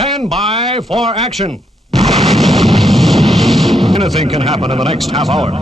Stand by for action. Anything can happen in the next half hour.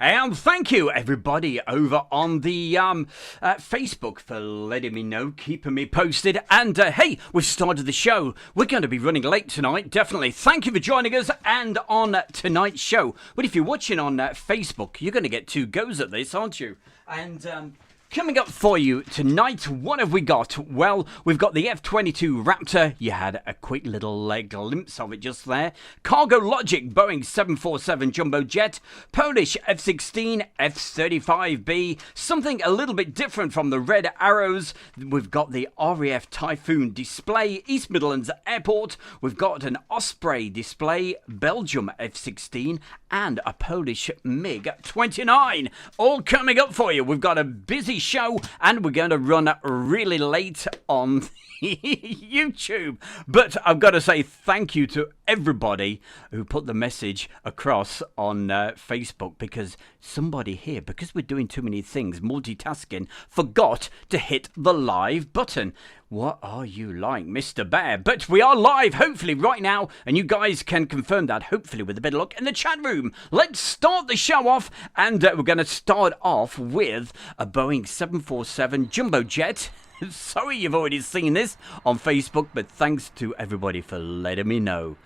And thank you, everybody, over on the Facebook for letting me know, keeping me posted. And, hey, we've started the show. We're going to be running late tonight, definitely. Thank you for joining us. And on tonight's show, but if you're watching on Facebook, you're going to get 2 goes at this, aren't you? And coming up for you tonight, what have we got? Well, we've got the F-22 Raptor. You had a quick little glimpse of it just there. Cargo Logic Boeing 747 Jumbo Jet. Polish F-16, F-35B. Something a little bit different from the Red Arrows. We've got the RAF Typhoon display. East Midlands Airport. We've got an Osprey display. Belgium F-16. And a Polish MiG-29. All coming up for you. We've got a busy show, and we're going to run really late on YouTube. But I've got to say thank you to everybody who put the message across on Facebook, because somebody here, because we're doing too many things, multitasking, forgot to hit the live button. What are you like, Mr. Bear? But we are live, hopefully, right now, and you guys can confirm that, hopefully, with a bit of luck in the chat room. Let's start the show off, and we're going to start off with a Boeing 747 Jumbo Jet. Sorry you've already seen this on Facebook, but thanks to everybody for letting me know.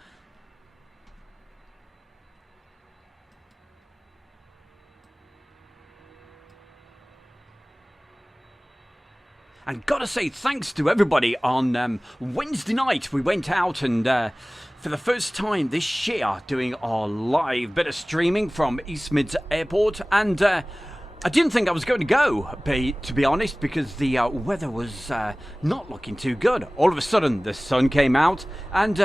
And gotta say thanks to everybody on Wednesday night. We went out and for the first time this year doing our live bit of streaming from East Mids Airport, and I didn't think I was going to go, to be honest, because the weather was not looking too good. All of a sudden the sun came out, and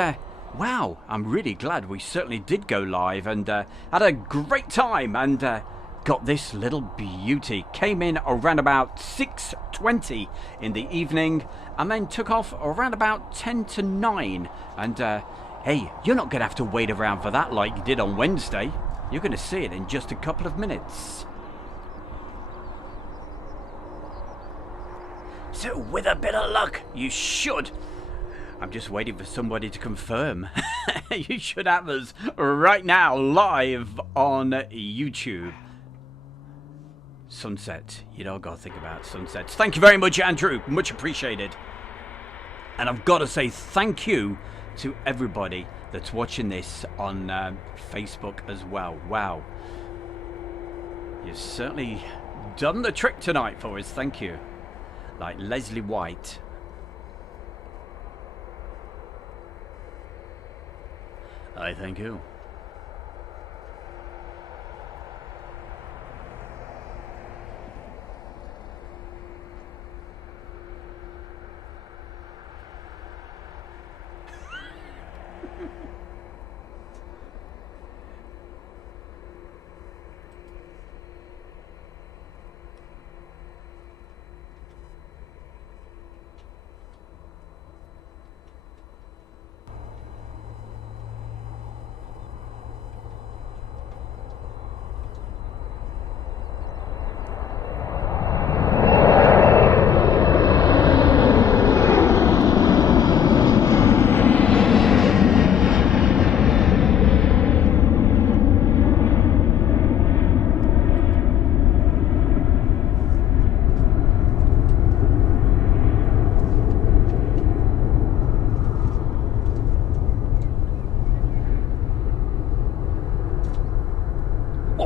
wow, I'm really glad we certainly did go live, and had a great time, and got this little beauty. Came in around about 6:20 in the evening, and then took off around about 10 to 9. And hey, you're not going to have to wait around for that like you did on Wednesday. You're going to see it in just a couple of minutes. So with a bit of luck, you should. I'm just waiting for somebody to confirm. You should have us right now live on YouTube. Sunset. You don't got to think about sunsets. Thank you very much, Andrew. Much appreciated. And I've got to say thank you to everybody that's watching this on Facebook as well. Wow. You've certainly done the trick tonight for us. Thank you. Like Leslie White. I thank you.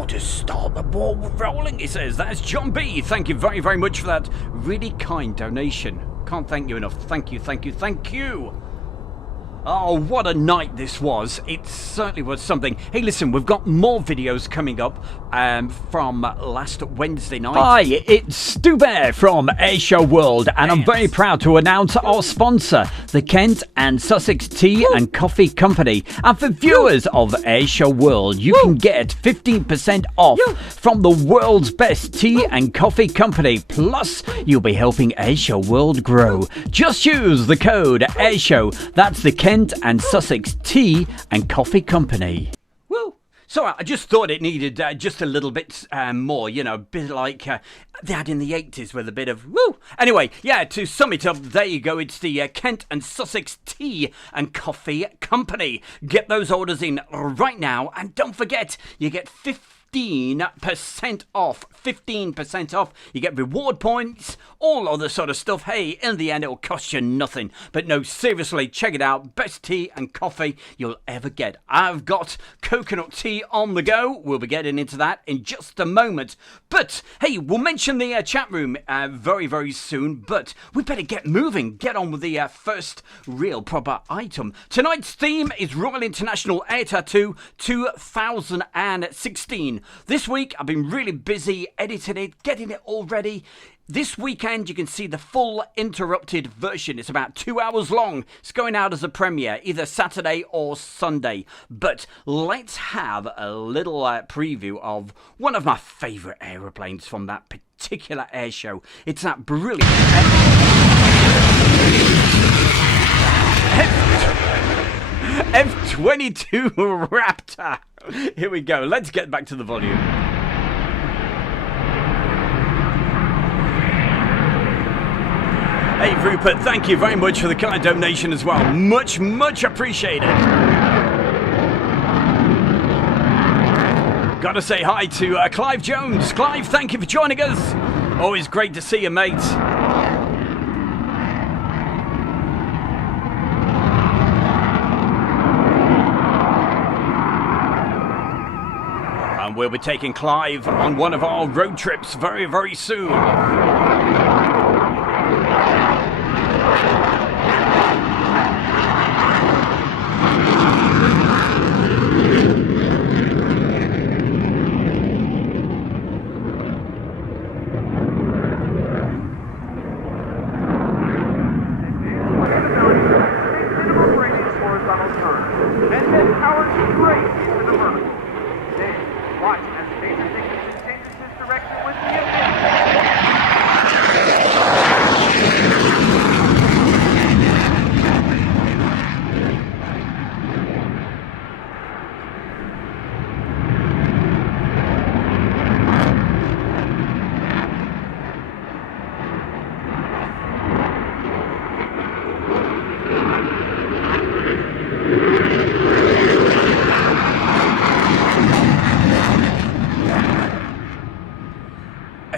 To start the ball rolling, he says. That's John B. Thank you very, very much for that really kind donation. Can't thank you enough. Thank you, thank you, thank you. Oh, what a night this was. It certainly was something. Hey, listen, we've got more videos coming up from last Wednesday night. Hi, it's Stu Bear from Airshow World, and I'm very proud to announce our sponsor, the Kent and Sussex Tea and Coffee Company. And for viewers of Airshow World, you can get 15% off from the world's best tea and coffee company. Plus, you'll be helping Airshow World grow. Just use the code Airshow. That's the Kent and Sussex Tea and Coffee Company. Woo! So I just thought it needed just a little bit more, you know, a bit like they had in the 80s with a bit of woo. Anyway, yeah, to sum it up, there you go. It's the Kent and Sussex Tea and Coffee Company. Get those orders in right now, and don't forget, you get 15% off. 15% off. You get reward points, all other sort of stuff. Hey, in the end, it'll cost you nothing. But no, seriously, check it out. Best tea and coffee you'll ever get. I've got coconut tea on the go. We'll be getting into that in just a moment. But hey, we'll mention the chat room very, very soon. But we better get moving. Get on with the first real proper item. Tonight's theme is Royal International Air Tattoo 2016. This week, I've been really busy editing it, getting it all ready. This weekend, you can see the full interrupted version. It's about 2 hours long. It's going out as a premiere, either Saturday or Sunday. But let's have a little preview of one of my favourite aeroplanes from that particular air show. It's that brilliant F-22 Raptor. Here we go. Let's get back to the volume. Hey, Rupert, thank you very much for the kind donation as well. Much, much appreciated. Gotta say hi to Clive Jones. Clive, thank you for joining us. Always great to see you, mate. And we'll be taking Clive on one of our road trips very, very soon.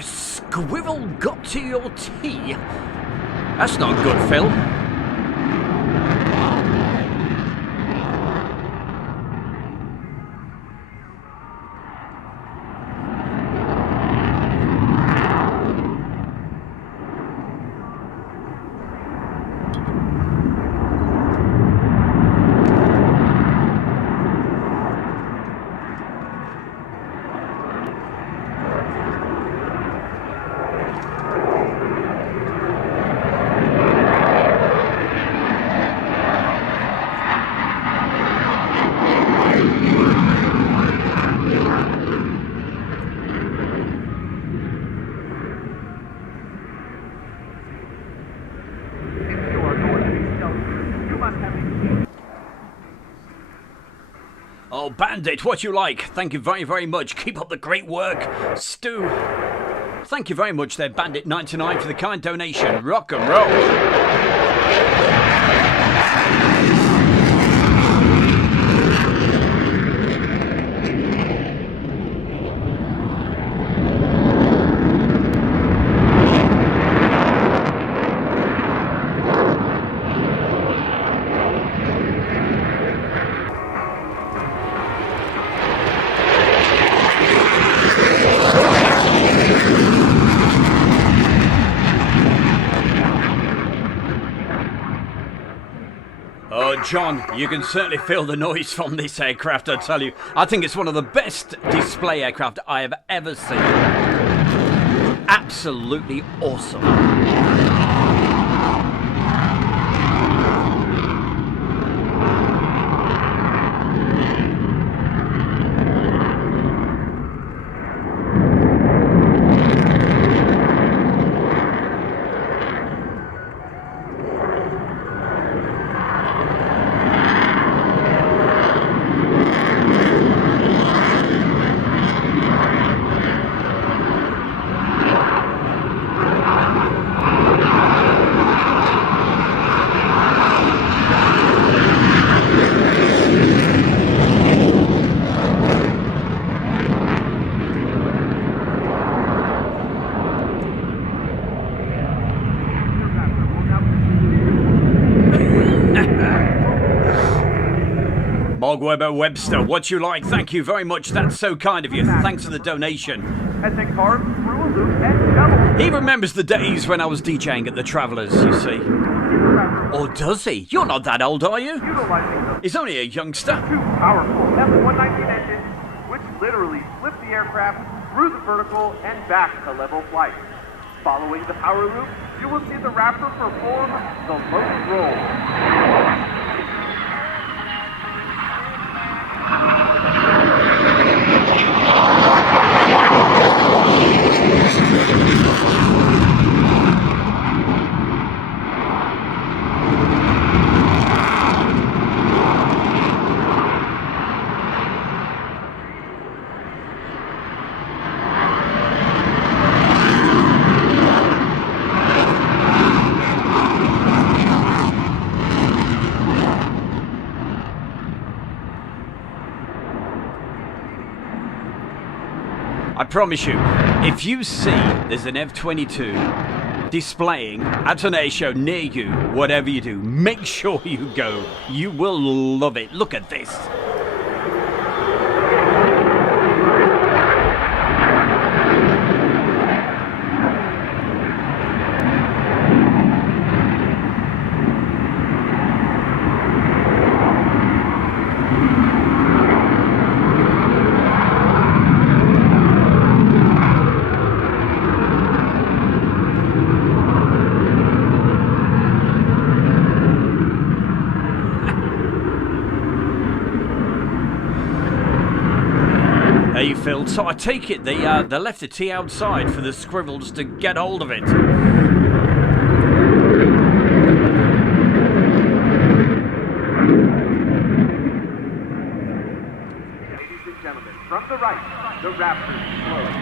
Squirrel got to your tea? That's not good, Phil. Oh, Bandit, what you like? Thank you very, very much. Keep up the great work. Stu, thank you very much there, Bandit99, for the kind donation. Rock and roll. John, you can certainly feel the noise from this aircraft, I tell you. I think it's one of the best display aircraft I have ever seen. Absolutely awesome. Weber Webster, what you like? Thank you very much. That's so kind of you. Thanks for the donation. He remembers the days when I was DJing at the Travellers, you see. Or does he? You're not that old, are you? He's only a youngster. Two powerful F-119 engines, which literally flip the aircraft through the vertical and back to level flight. Following the power loop, you will see the Raptor perform the low roll. I promise you, if you see there's an F-22 displaying at an air show near you, whatever you do, make sure you go. You will love it. Look at this. Phil, so I take it they left the T outside for the squirrels to get hold of it. Ladies and gentlemen, from the right, the Raptor slow.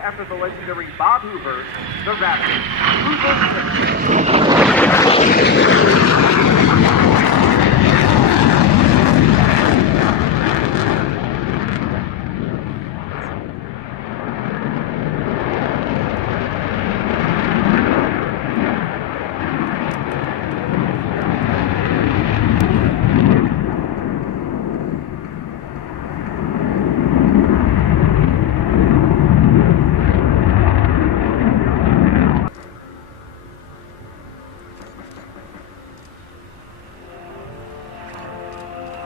After the legendary Bob Hoover, the Raptor.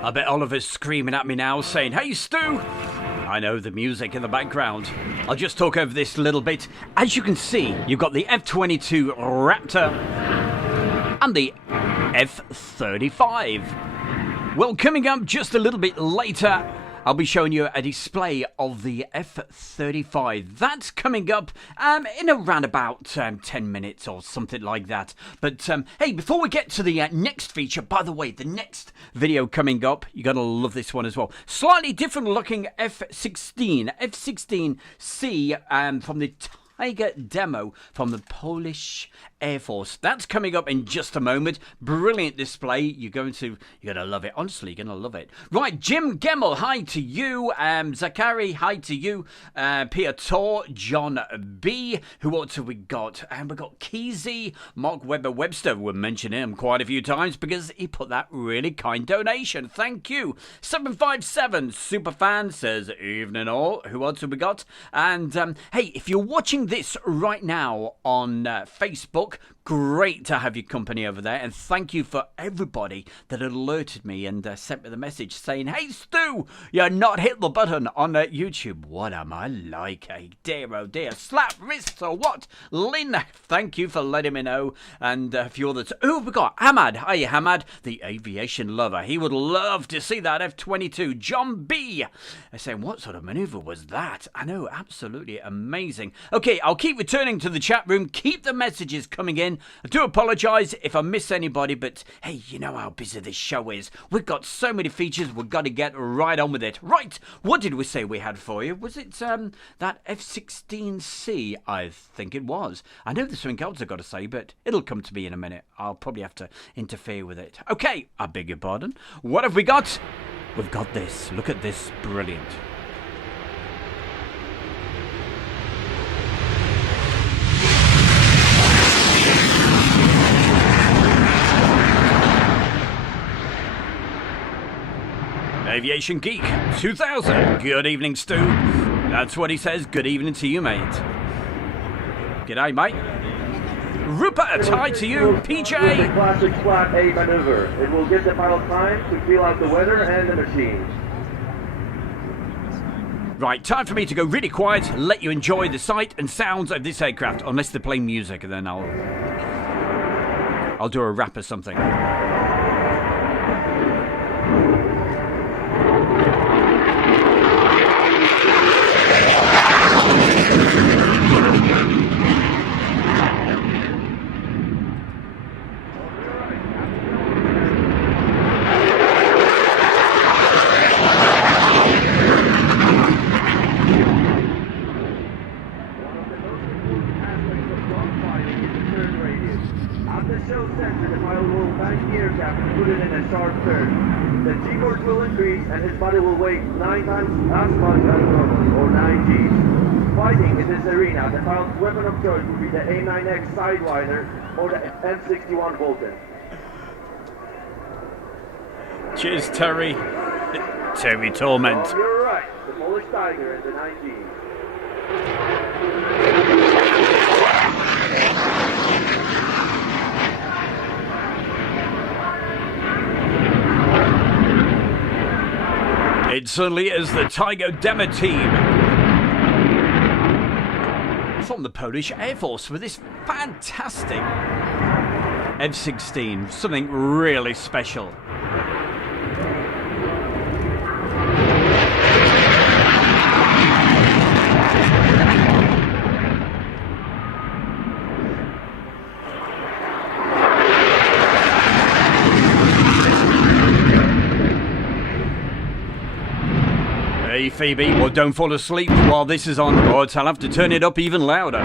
I bet Oliver's screaming at me now, saying, "Hey, Stu!" I know the music in the background. I'll just talk over this a little bit. As you can see, you've got the F-22 Raptor and the F-35. Well, coming up just a little bit later, I'll be showing you a display of the F-35. That's coming up in around about 10 minutes or something like that. But hey, before we get to the next feature, by the way, the next video coming up, you're going to love this one as well. Slightly different looking F-16, F-16C from the Tiger demo from the Polish Air Force. That's coming up in just a moment. Brilliant display. You're going to love it. Honestly, you're going to love it. Right, Jim Gemmell, hi to you. Zachary, hi to you. Piotr, John B. Who else have we got? And we got Keezy, Mark Webster. We're mentioning him quite a few times because he put that really kind donation. Thank you. 757 Superfan says, evening all. Who else have we got? And hey, if you're watching this right now on Facebook, great to have your company over there, and thank you for everybody that alerted me and sent me the message saying, hey Stu, you're not hit the button on YouTube. What am I like, eh? Dear oh dear, slap wrists or what? Lynn, thank you for letting me know, and a few others. Who have we got? Hamad, hi Hamad, the aviation lover. He would love to see that F-22. John B. They're saying, what sort of maneuver was that? I know, absolutely amazing. Okay, I'll keep returning to the chat room. Keep the messages coming in. I do apologise if I miss anybody, but hey, you know how busy this show is. We've got so many features, we've got to get right on with it. Right, what did we say we had for you? Was it that F-16C? I think it was. I know there's something else I've got to say, but it'll come to me in a minute. I'll probably have to interfere with it. Okay, I beg your pardon. What have we got? We've got this. Look at this. Brilliant. Aviation Geek 2000. Good evening, Stu. That's what he says. Good evening to you, mate. G'day, mate. Rupert, hi to you. PJ. The classic flat A maneuver. It will give the pilot time to feel out the weather and the machine. Right, time for me to go really quiet, let you enjoy the sight and sounds of this aircraft, unless they play music, and then I'll do a rap or something. And his body will weigh 9 times as much as normal, or 9 Gs. Fighting in this arena, the pilot's weapon of choice will be the A9X Sidewinder or the M61 Vulcan. Cheers, Terry. Terry Torment. Oh, you're right. The Polish Tiger and the 9 Gs. It certainly is the Tiger Demo team from the Polish Air Force with this fantastic F-16, something really special. Hey Phoebe, well don't fall asleep while this is on, or I'll have to turn it up even louder.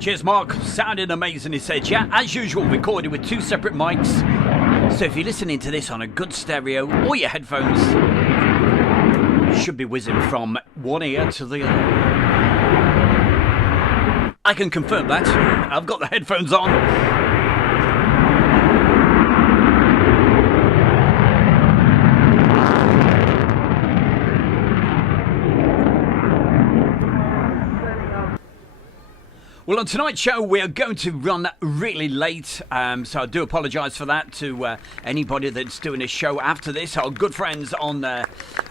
Cheers, Mark. Sounded amazing, he said. Yeah, as usual, recorded with 2 separate mics. So if you're listening to this on a good stereo or your headphones, you should be whizzing from one ear to the other. I can confirm that. I've got the headphones on. Well, on tonight's show, we are going to run really late, so I do apologise for that to anybody that's doing a show after this, our good friends on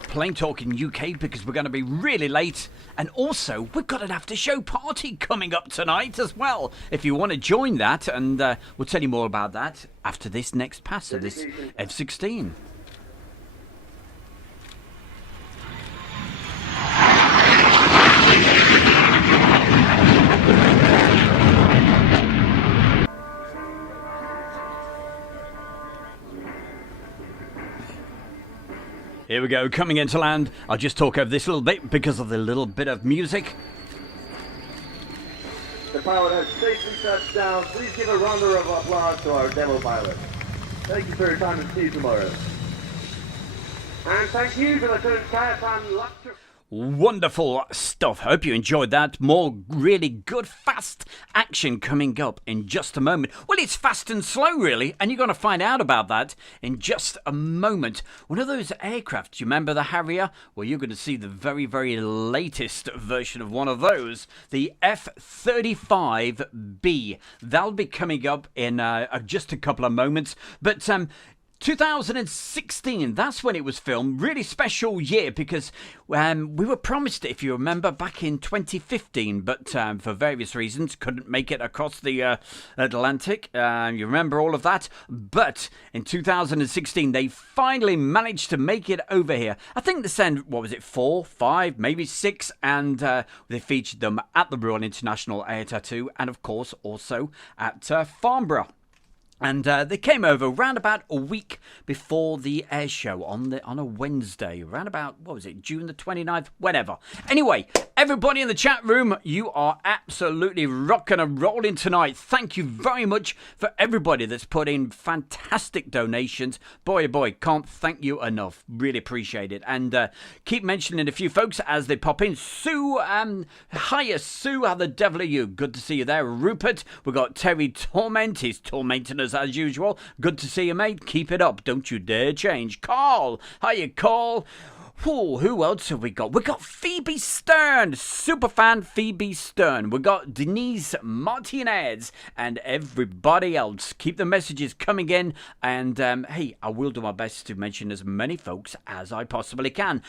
Plain Talk in UK, because we're going to be really late. And also, we've got an after-show party coming up tonight as well, if you want to join that, and we'll tell you more about that after this next pass of this F-16. Here we go, coming into land. I'll just talk over this a little bit because of the little bit of music. The pilot has safely touched down. Please give a round of applause to our demo pilot. Thank you for your time and see you tomorrow. And thank you to the Cast and Raptor. Wonderful stuff. Hope you enjoyed that. More really good fast action coming up in just a moment. Well, it's fast and slow really, and you're going to find out about that in just a moment. One of those aircraft, do you remember the Harrier? Well, you're going to see the very, very latest version of one of those, the F-35B. That'll be coming up in just a couple of moments. But 2016, that's when it was filmed. Really special year because we were promised it, if you remember, back in 2015, but for various reasons couldn't make it across the Atlantic. You remember all of that? But in 2016, they finally managed to make it over here. I think they sent, what was it, 4, 5, maybe 6, and they featured them at the Royal International Air Tattoo and, of course, also at Farnborough. And they came over round about a week before the air show on a Wednesday, round about, what was it, June the 29th, whatever. Anyway, everybody in the chat room, you are absolutely rocking and rolling tonight. Thank you very much for everybody that's put in fantastic donations. Boy, oh boy, can't thank you enough. Really appreciate it. And keep mentioning a few folks as they pop in. Sue, hiya Sue, how the devil are you? Good to see you there. Rupert, we've got Terry Torment, he's tormenting us as usual. Good to see you, mate. Keep it up. Don't you dare change. Carl. Hiya, Carl. Ooh, who else have we got? We got Phoebe Stern, superfan Phoebe Stern. We got Denise Martinez and everybody else. Keep the messages coming in, and hey, I will do my best to mention as many folks as I possibly can.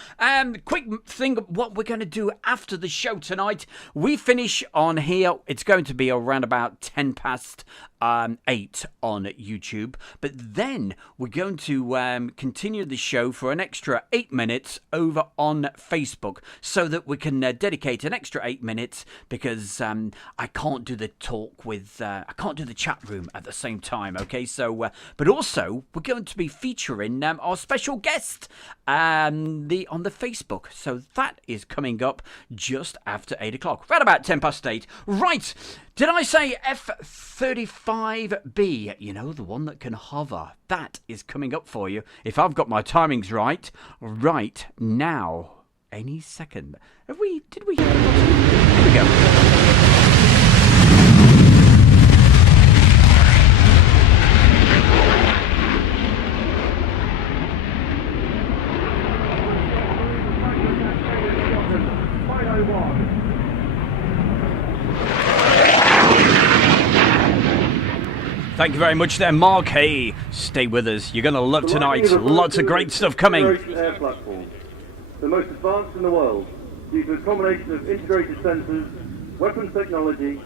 Quick thing, what we're going to do after the show tonight. We finish on here. It's going to be around about 10 past 8 on YouTube, but then we're going to continue the show for an extra 8 minutes over on Facebook, so that we can dedicate an extra 8 minutes, because I can't do the talk with I can't do the chat room at the same time. Okay, so but also we're going to be featuring our special guest on the Facebook, so that is coming up just after 8 o'clock, right about 10 past 8. Right, did I say F-35B? You know, the one that can hover. That is coming up for you, if I've got my timings right now. Any second. Did we hear it? Here we go. Thank you very much there, Mark. Hey, stay with us. You're going to love tonight. Lots of great stuff coming. Air platform, the most advanced in the world, due to a combination of integrated sensors, weapons technology,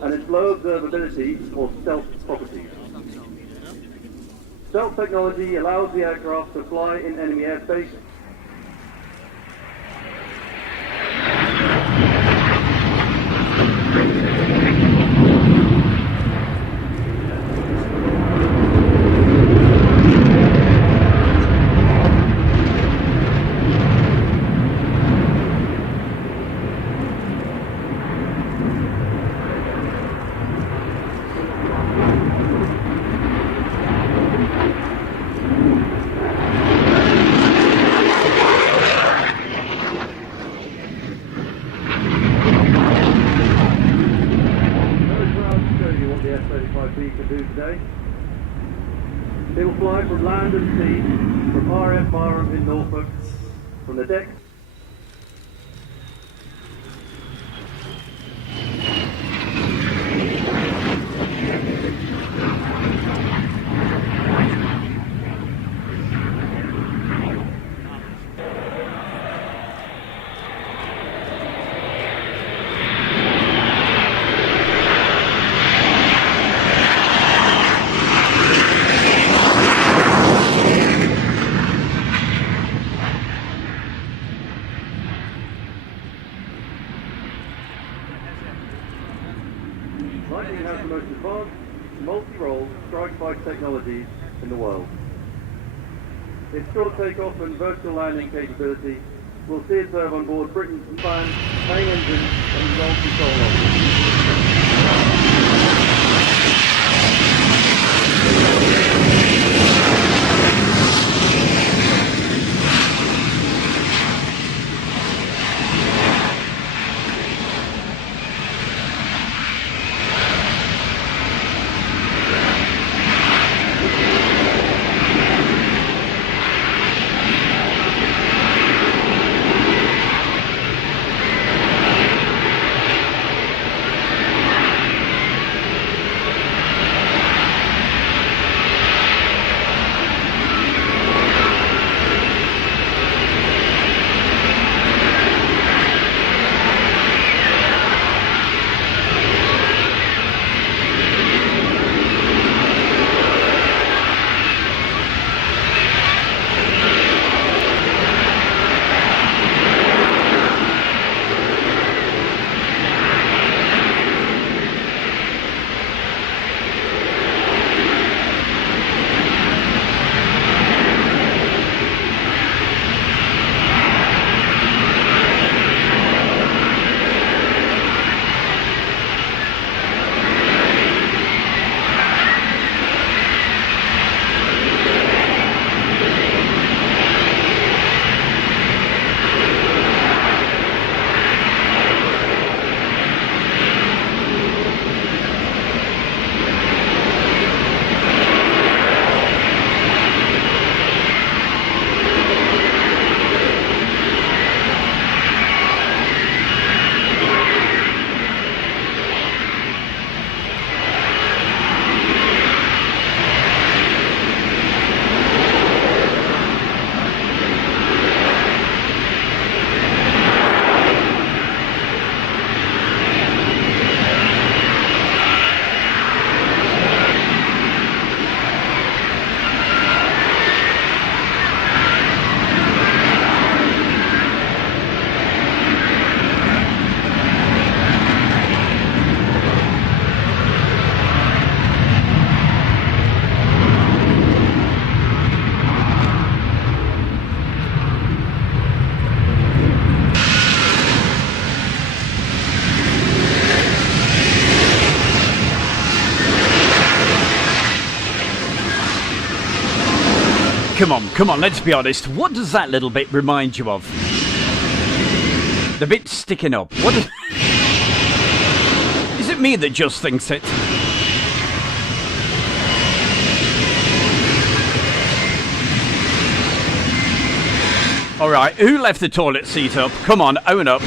and its low observability or stealth properties. Stealth technology allows the aircraft to fly in enemy airspace. land and sea, from RF Marham in Norfolk, from the deck. Lightning has the most advanced multi-role strike fight technologies in the world. Its short takeoff and vertical landing capability will see it serve on board Britain's unmanned main engine and ground control office. Come on, let's be honest. What does that little bit remind you of? The bit sticking up. What is... Is it me that just thinks it? Alright, who left the toilet seat up? Come on, own up.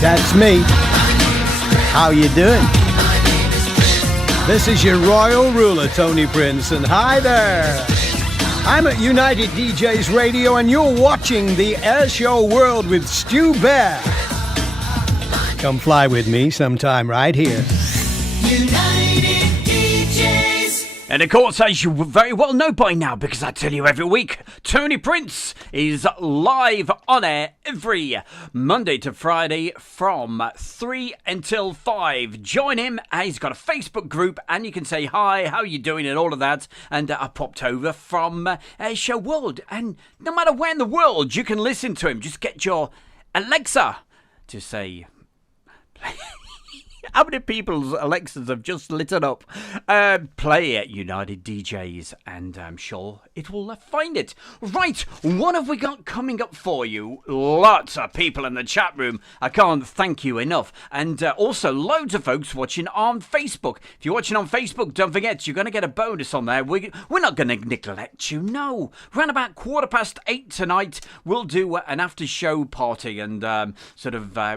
That's me. How you doing? This is your royal ruler, Tony Prince, and hi there. I'm at United DJs Radio, and you're watching the Air Show World with Stu Bear. Come fly with me sometime right here. United DJs. And of course, as you very well know by now, because I tell you every week, Tony Prince is live on air every Monday to Friday from 3 until 5. Join him. He's got a Facebook group, and you can say hi, how you doing, and all of that. And I popped over from Show World, and no matter where in the world you can listen to him, just get your Alexa to say How many people's Alexas have just lit it up? Play it, United DJs, and I'm sure it will find it. Right, what have we got coming up for you? Lots of people in the chat room. I can't thank you enough. And also loads of folks watching on Facebook. If you're watching on Facebook, don't forget, you're going to get a bonus on there. We're not going to neglect you, no. Round about 8:15 tonight, we'll do an after-show party, and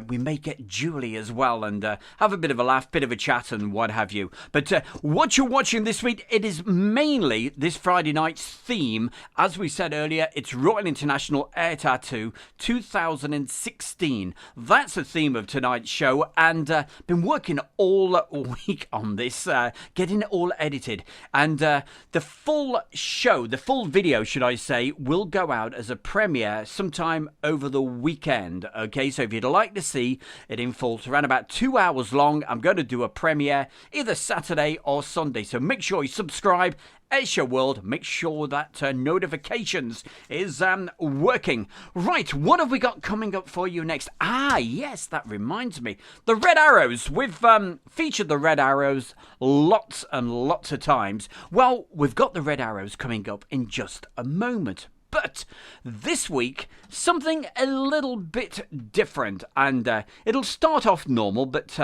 we may get Julie as well, and have a bit of a laugh, bit of a chat, and what have you. But what you're watching this week, it is mainly this Friday night's theme. As we said earlier, it's Royal International Air Tattoo 2016. That's the theme of tonight's show, and been working all week on this, getting it all edited. And the full show, the full video, should I say, will go out as a premiere sometime over the weekend. Okay, so if you'd like to see it in full, it's around about 2 hours long. I'm going to do a premiere either Saturday or Sunday, so make sure you subscribe. Asia World, make sure that notifications is working. Right, what have we got coming up for you next? Ah, yes, that reminds me. The Red Arrows. We've featured the Red Arrows lots and lots of times. Well, we've got the Red Arrows coming up in just a moment. But this week, something a little bit different. And it'll start off normal, but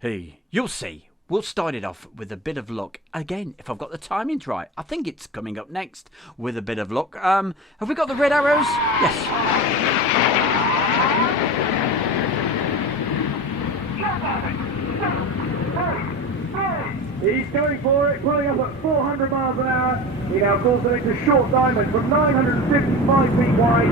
hey, you'll see. We'll start it off with a bit of luck. Again, if I've got the timings right, I think it's coming up next with a bit of luck. Have we got the Red Arrows? Yes. He's going for it, pulling up at 400 miles an hour. He now calls it into short diamond from 955 feet wide.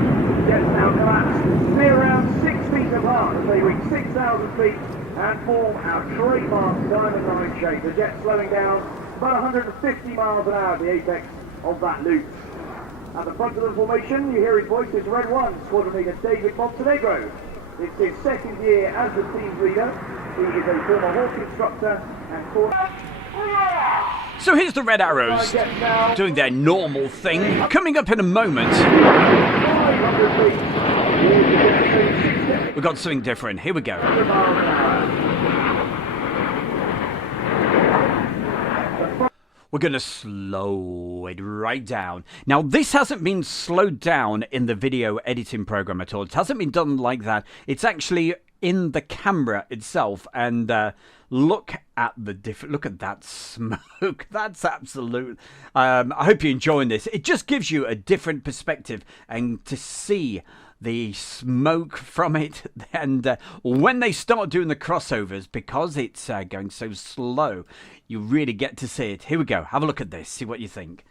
Jets now collapse, near around 6 feet apart as they reach 6,000 feet and form our trademark diamond line shape. The jet slowing down about 150 miles an hour at the apex of that loop. At the front of the formation, you hear his voice, is Red 1, Squadron Leader David Montenegro. It's his second year as the team's leader. He is a former horse instructor and course. So here's the Red Arrows doing their normal thing. Coming up in a moment, we've got something different. Here we go. We're going to slow it right down. Now, this hasn't been slowed down in the video editing program at all. It hasn't been done like that. It's actually in the camera itself, and look at that smoke. That's absolute. I hope you're enjoying this. It just gives you a different perspective, and to see the smoke from it, and when they start doing the crossovers, because it's going so slow, you really get to see it. Here we go. Have a look at this. See what you think.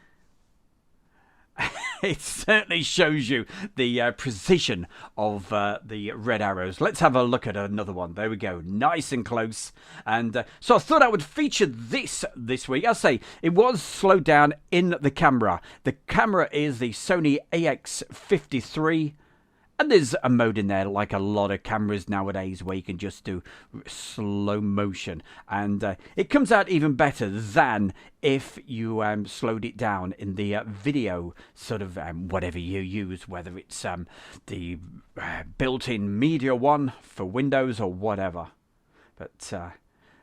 It certainly shows you the precision of the Red Arrows. Let's have a look at another one. There we go. Nice and close. And so I thought I would feature this week. I'll say it was slowed down in the camera. The camera is the Sony AX53. And there's a mode in there, like a lot of cameras nowadays, where you can just do slow motion. And it comes out even better than if you slowed it down in the video, sort of whatever you use, whether it's the built-in Media one for Windows or whatever. But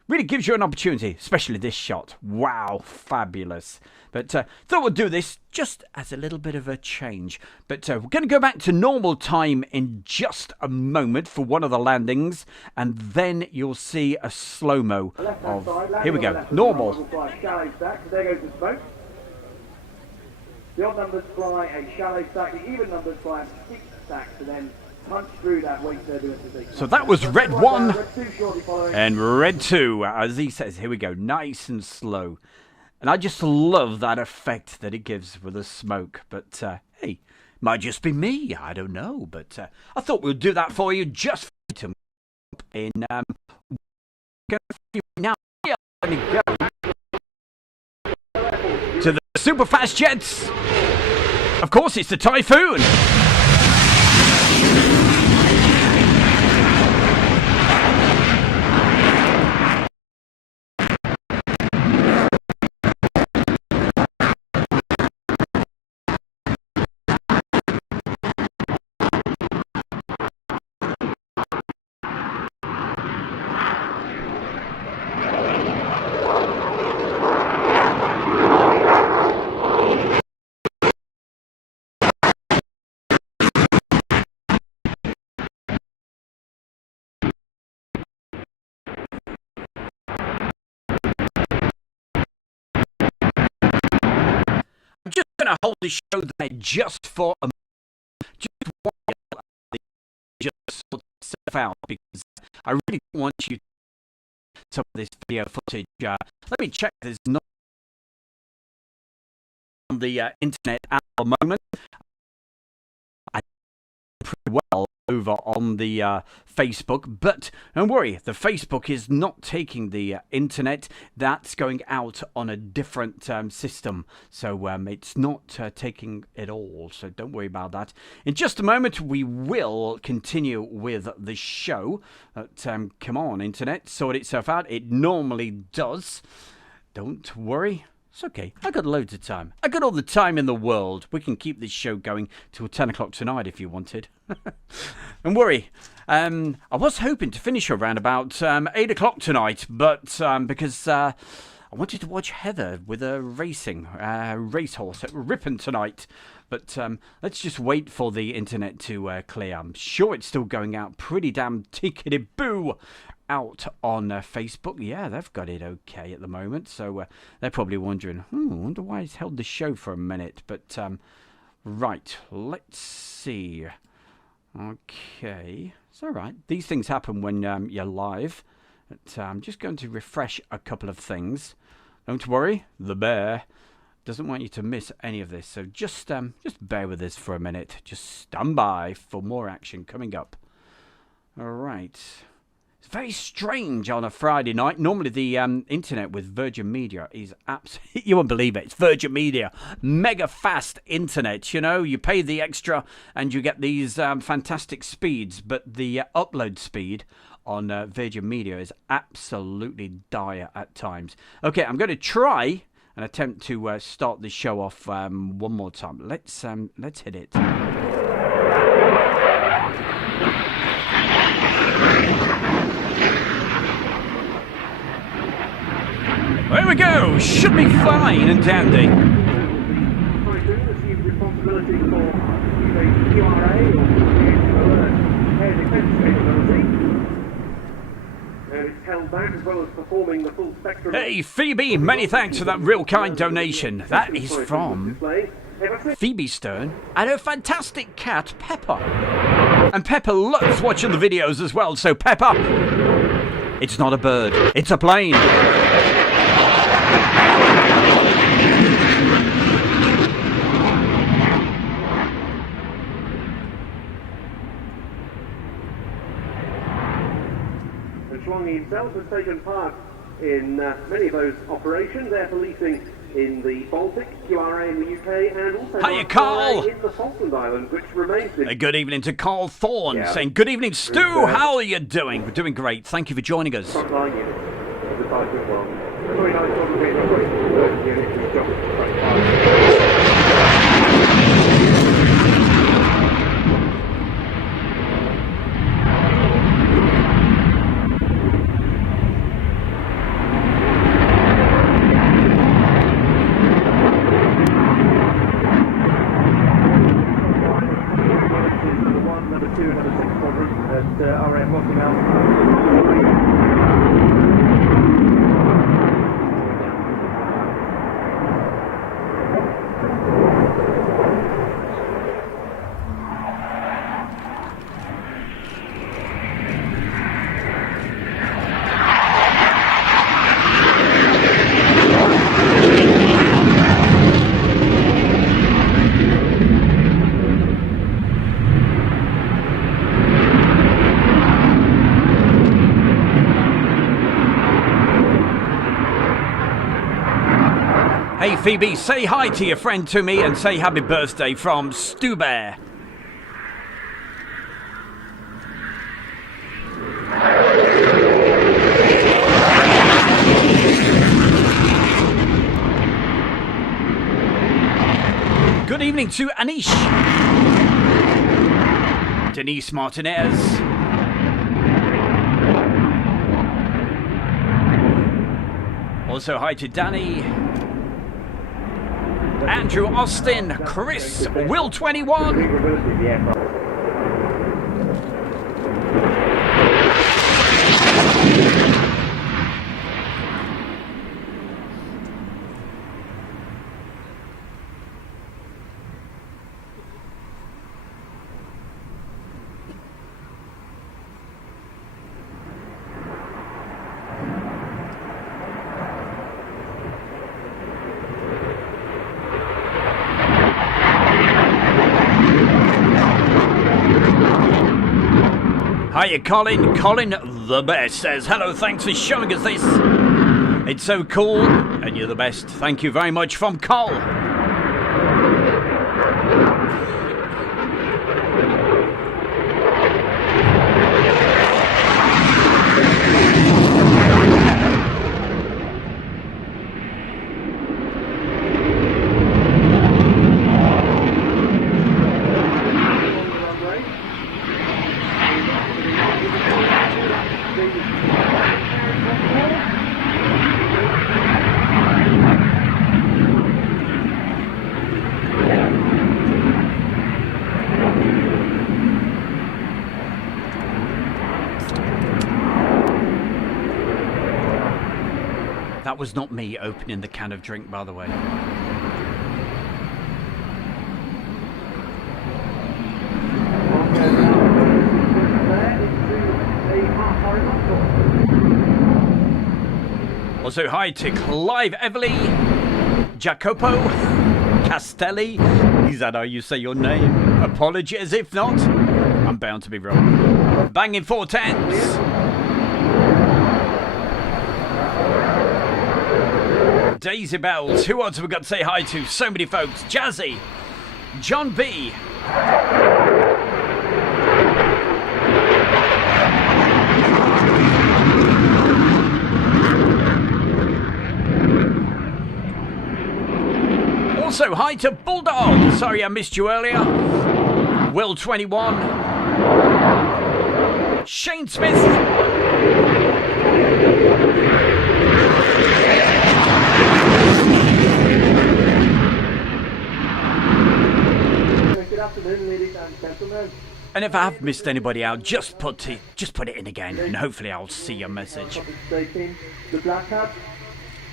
really gives you an opportunity, especially this shot. Wow, fabulous. But thought we'd do this just as a little bit of a change. But we're going to go back to normal time in just a moment for one of the landings. And then you'll see a slow-mo of... Here we go, normal. Shallow stack, there goes the smoke. The odd numbers fly a shallow stack, the even numbers fly a steep stack to then punch through that weight they're doing today. So that was Red 1 and Red 2, as he says. Here we go, nice and slow. And I just love that effect that it gives with the smoke. But hey, might just be me, I don't know. But I thought we'd do that for you just to in now to the super fast jets. Of course, it's the Typhoon. going to hold the show there just for a moment, just while the just sort itself out, because I really want you to see some of this video footage. Let me check. There's not on the internet at the moment. I pretty well over on the Facebook, but don't worry, the Facebook is not taking the internet. That's going out on a different system, so it's not taking it all, so don't worry about that. In just a moment we will continue with the show, but come on, internet, sort itself out. It normally does. Don't worry. It's okay. I got loads of time. I got all the time in the world. We can keep this show going till 10 o'clock tonight if you wanted. Don't worry. I was hoping to finish around about 8 o'clock tonight, but because I wanted to watch Heather with a racehorse at Ripon tonight. But let's just wait for the internet to clear. I'm sure it's still going out pretty damn tickety-boo out on Facebook. Yeah, they've got it okay at the moment. So they're probably wondering, I wonder why it's held the show for a minute. But right, let's see. Okay, it's all right. These things happen when you're live. But, I'm just going to refresh a couple of things. Don't worry, the bear doesn't want you to miss any of this. So just bear with us for a minute. Just stand by for more action coming up. All right. It's very strange on a Friday night. Normally the internet with Virgin Media is absolutely, you won't believe it. It's Virgin Media, mega fast internet. You know, you pay the extra and you get these fantastic speeds, but the upload speed on Virgin Media is absolutely dire at times. Okay, I'm going to try and attempt to start the show off one more time. Let's hit it. There we go. Should be fine and dandy. Typhoon assumed responsibility for the QRA or air defense capability. And it's held that as well as performing the full spectrum. Hey, Phoebe, many thanks for that real kind donation. That is from Phoebe Stern and her fantastic cat, Pepper. And Pepper loves watching the videos as well, so Pepper, it's not a bird, it's a plane. Himself has taken part in many of those operations, air policing in the Baltic, QRA in the UK, and also Hiya, Carl. in the Falkland Islands, which remains this. A good evening to Carl Thorne, saying good evening, Stu. How are you doing? We're doing great. Thank you for joining us. Frontline unit of the Typhoon 1. Very nice one to be operating unit who's got Hey Phoebe, say hi to your friend to me and say happy birthday from Stu Bear. Good evening to Anish. Denise Martinez. Also hi to Danny. Andrew Austin, Chris, Will 21. Hiya, Colin. Colin the best says, hello, thanks for showing us this. It's so cool, and you're the best. Thank you very much from Cole. That was not me opening the can of drink, by the way. Also, hi to Clive Everly, Jacopo Castelli. Is that how you say your name? Apologies if not. I'm bound to be wrong. Banging 410s. Daisy Bells. Who else have we got to say hi to? So many folks. Jazzy. John B. Also, hi to Bulldog. Sorry I missed you earlier. Will 21. Shane Smith. Good afternoon, ladies and gentlemen. And if I have missed anybody out, just put it in again, and hopefully I'll see your message. The Black Hat.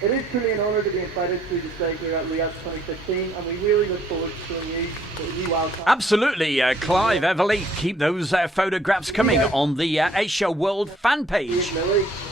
It is truly an honour to be invited to the stage here at Riyadh 2015, and we really look forward to showing you the new wildcat. Absolutely, Clive Everly. Keep those photographs coming on the A Show World fan page.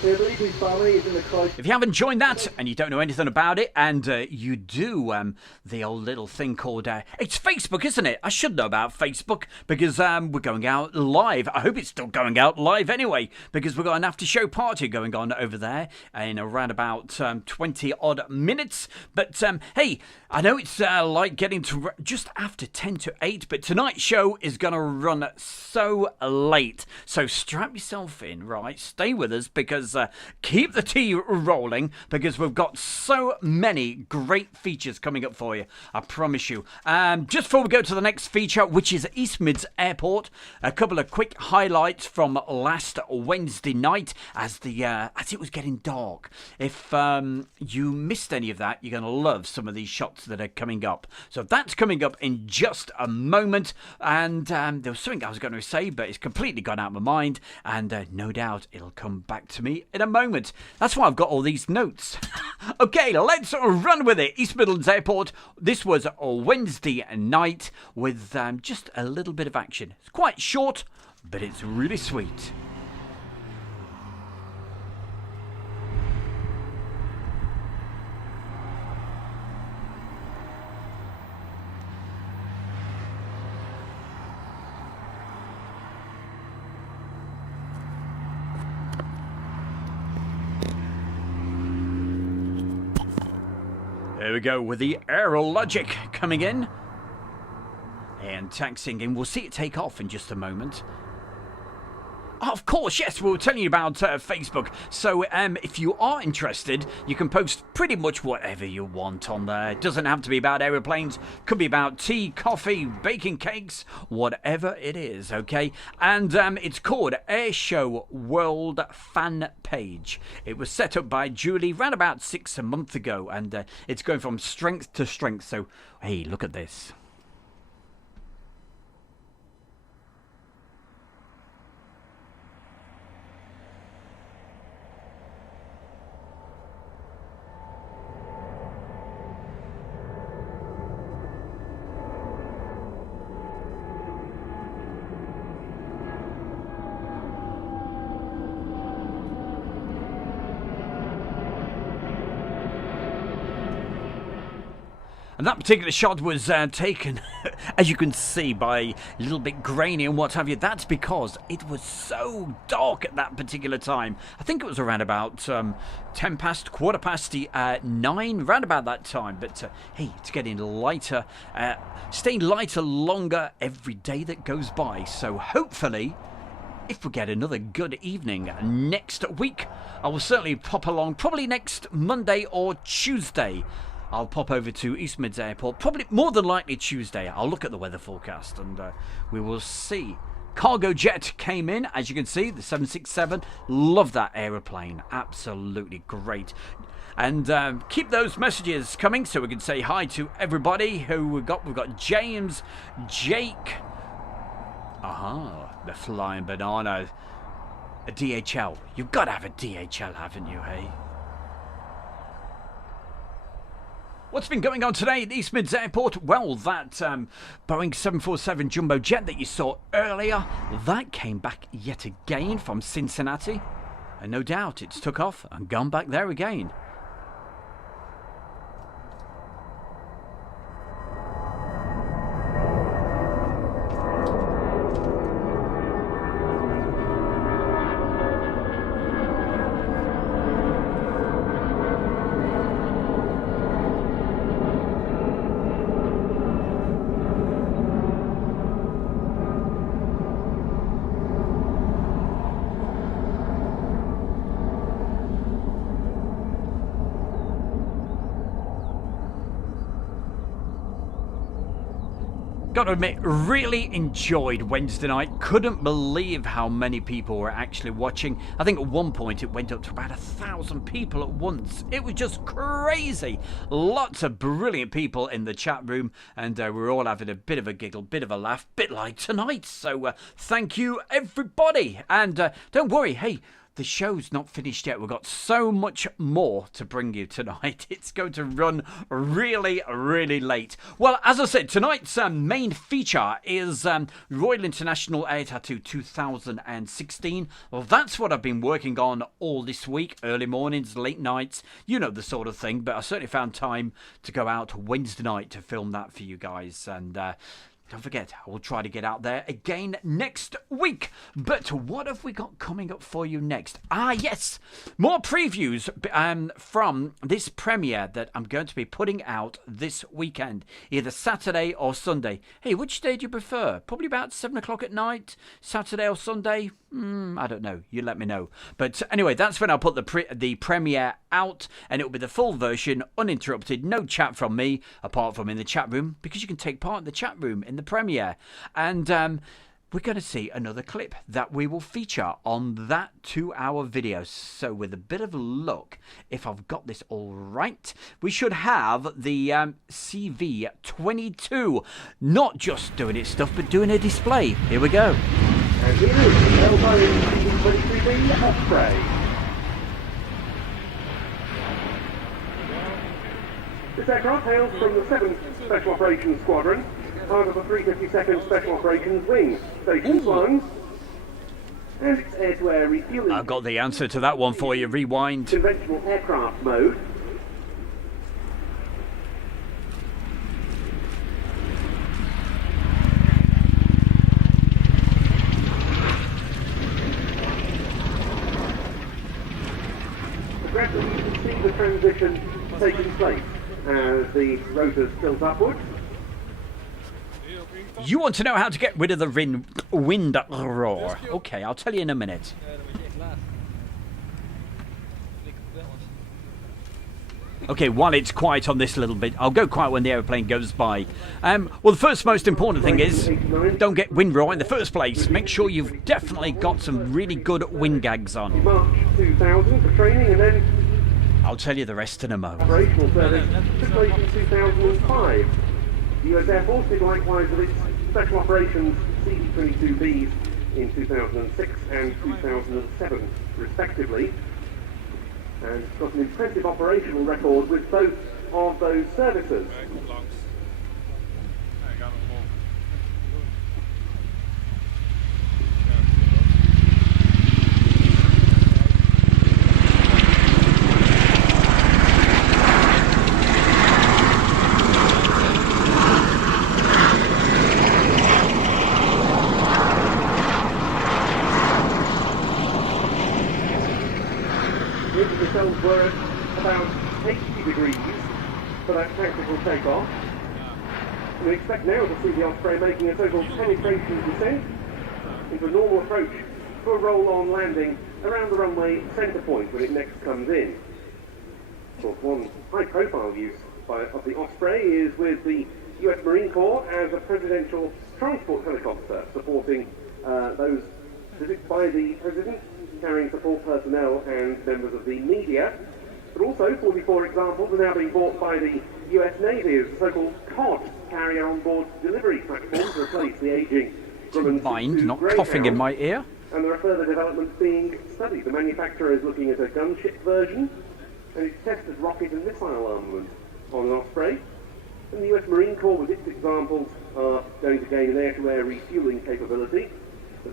If you haven't joined that and you don't know anything about it, and you do the old little thing called it's Facebook, isn't it? I should know about Facebook because we're going out live. I hope it's still going out live anyway, because we've got an after show party going on over there in around about 20 odd minutes. But hey, I know it's like getting to just after 10 to 8, but tonight's show is going to run so late. So strap yourself in, right? Stay with us, because keep the tea rolling, because we've got so many great features coming up for you. I promise you. Just before we go to the next feature, which is East Mids Airport, a couple of quick highlights from last Wednesday night as it was getting dark. If you missed any of that, you're going to love some of these shots that are coming up. So that's coming up in just a moment. And there was something I was going to say, but it's completely gone out of my mind. And no doubt it'll come back to me in a moment. That's why I've got all these notes. Okay, let's run with it. East Midlands Airport. This was a Wednesday night with just a little bit of action. It's quite short, but it's really sweet. There we go with the Aerologic coming in and taxiing in. We'll see it take off in just a moment. Oh, of course, yes, we were telling you about Facebook. So if you are interested, you can post pretty much whatever you want on there. It doesn't have to be about aeroplanes. Could be about tea, coffee, baking cakes, whatever it is, okay? And it's called Air Show World Fan Page. It was set up by Julie around about 6 months ago, and it's going from strength to strength. So, hey, look at this. And that particular shot was taken, as you can see, by a little bit grainy and what have you. That's because it was so dark at that particular time. I think it was around about 10 past, quarter past 9, round about that time. But hey, it's getting lighter, staying lighter longer every day that goes by. So hopefully, if we get another good evening next week, I will certainly pop along, probably next Monday or Tuesday. I'll pop over to East Mids Airport, probably more than likely Tuesday. I'll look at the weather forecast and we will see. Cargo jet came in, as you can see, the 767. Love that aeroplane, absolutely great. And keep those messages coming so we can say hi to everybody who we've got. We've got James, Jake, the flying banana, a DHL. You've got to have a DHL, haven't you, hey? What's been going on today at East Mids Airport? Well, that Boeing 747 jumbo jet that you saw earlier, that came back yet again from Cincinnati. And no doubt it's took off and gone back there again. Got to admit, really enjoyed Wednesday night. Couldn't believe how many people were actually watching. I think at one point it went up to about 1,000 people at once. It was just crazy. Lots of brilliant people in the chat room, and we're all having a bit of a giggle, bit of a laugh, bit like tonight. So thank you, everybody. And don't worry, hey, the show's not finished yet. We've got so much more to bring you tonight. It's going to run really, really late. Well, as I said, tonight's main feature is Royal International Air Tattoo 2016. Well, that's what I've been working on all this week. Early mornings, late nights, you know the sort of thing. But I certainly found time to go out Wednesday night to film that for you guys. And don't forget, I will try to get out there again next week. But what have we got coming up for you next? Yes, more previews from this premiere that I'm going to be putting out this weekend, either Saturday or Sunday. Hey, which day do you prefer? Probably about 7 o'clock at night, Saturday or Sunday? I don't know. You let me know. But anyway, that's when I'll put the premiere out, and it'll be the full version, uninterrupted, no chat from me, apart from in the chat room, because you can take part in the chat room in the premiere. And we're going to see another clip that we will feature on that 2-hour video. So with a bit of luck, if I've got this all right, we should have the CV-22 not just doing its stuff, but doing a display. Here we go. And here is the Boeing F-35B Osprey. This aircraft hails from the 7th Special Operations Squadron, part of the 352nd Special Operations Wing, Station 1, and its air-to-air refueling. I've got the answer to that one for you. Rewind. Conventional aircraft mode. Gradually you can see the transition taking place as the rotors tilt upwards. You want to know how to get rid of the wind roar? Okay, I'll tell you in a minute. Okay, while it's quiet on this little bit, I'll go quiet when the aeroplane goes by. Well, the first most important thing is, don't get wind roar in the first place. Make sure you've definitely got some really good wind gags on. March 2000 for training, and then I'll tell you the rest in a moment. operational service took place in 2005. The US Air Force did likewise with its Special Operations CV-22Bs in 2006 and 2007, respectively. And it's got an impressive operational record with both of those services. The missiles were at about 80 degrees for that tactical takeoff. And we expect now to see the Osprey making a total penetration descent into a normal approach for a roll-on landing around the runway centre point when it next comes in. Of course, one high-profile use of the Osprey is with the US Marine Corps as a presidential transport helicopter supporting those visits by the President, carrying support personnel and members of the media. But also, 44 examples are now being bought by the US Navy as a so-called COD carrier on board delivery platform to replace the aging Grumman Mind C2 not Greyhound. coughing in my ear. And there are further developments being studied. The manufacturer is looking at a gunship version, and it's tested rocket and missile armament on an Osprey. And the US Marine Corps, with its examples, are going to gain an air-to-air refueling capability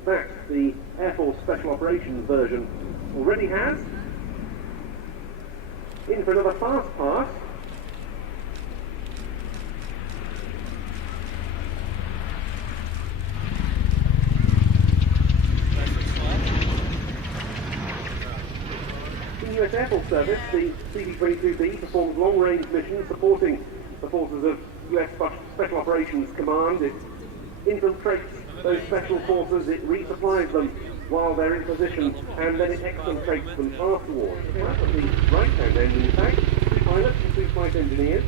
that the Air Force Special Operations version already has. In for another fast pass. In the US Air Force Service, the CD-22B performs long-range missions supporting the forces of US Special Operations Command. It infiltrates those special forces, it resupplies them while they're in position, and then it exfiltrates them afterwards. That's at the right-hand end, in fact, 2 pilots and 2 flight engineers.